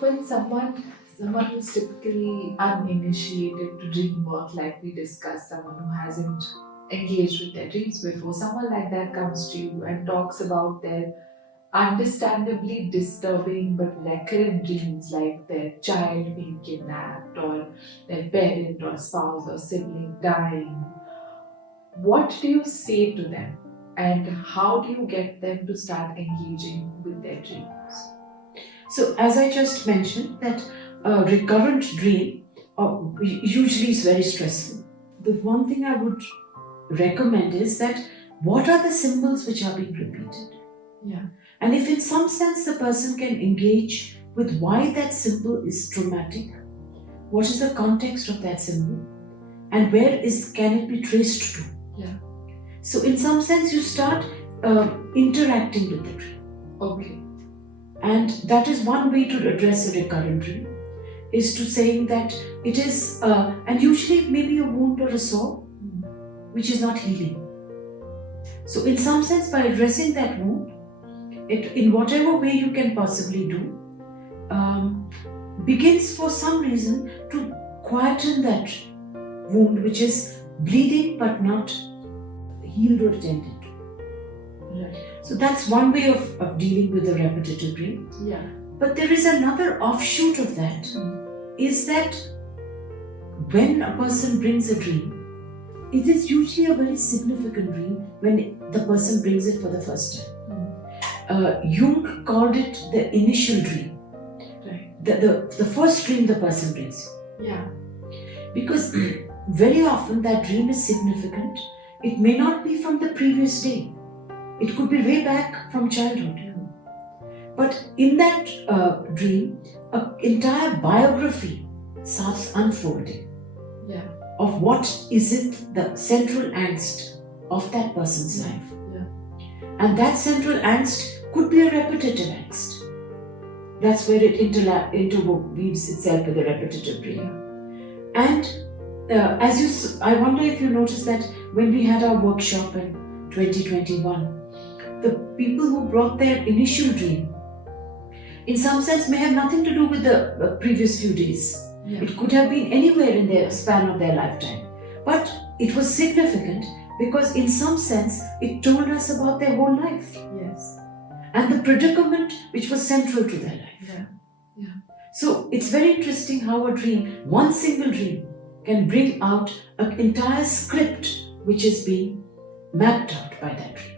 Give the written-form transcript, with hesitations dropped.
When someone who's typically uninitiated to dream work, like we discussed, someone who hasn't engaged with their dreams before, someone like that comes to you and talks about their understandably disturbing but recurrent dreams, like their child being kidnapped or their parent or spouse or sibling dying. What do you say to them, and how do you get them to start engaging with their dreams? So, as I just mentioned, that a recurrent dream usually is very stressful. The one thing I would recommend is that what are the symbols which are being repeated? Yeah. And if in some sense the person can engage with why that symbol is traumatic, what is the context of that symbol, and where is can it be traced to? Yeah. So, in some sense, you start interacting with the dream. Okay. And that is one way to address a recurrent dream, is to saying that it is, and usually it may be a wound or a sore, which is not healing. So, in some sense, by addressing that wound, it in whatever way you can possibly do, begins for some reason to quieten that wound, which is bleeding but not healed or attended to. Right. So, that's one way of dealing with a repetitive dream. Yeah. But there is another offshoot of that, is that when a person brings a dream, it is usually a very significant dream when the person brings it for the first time. Jung called it the initial dream, Right. the first dream the person brings. Yeah. Because very often that dream is significant. It may not be from the previous day, it could be way back from childhood. But in that dream, an entire biography starts unfolding Yeah. of what is it, the central angst of that person's life. Yeah. And that central angst could be a repetitive angst. That's where it interweaves itself with a repetitive dream. Yeah. And I wonder if you noticed that when we had our workshop in 2021, the people who brought their initial dream, in some sense, may have nothing to do with the previous few days. Yeah. It could have been anywhere in the span of their lifetime. But it was significant because, in some sense, it told us about their whole life Yes. and the predicament which was central to their life. Yeah. Yeah. So, it's very interesting how a dream, one single dream, can bring out an entire script which is being mapped out by that dream.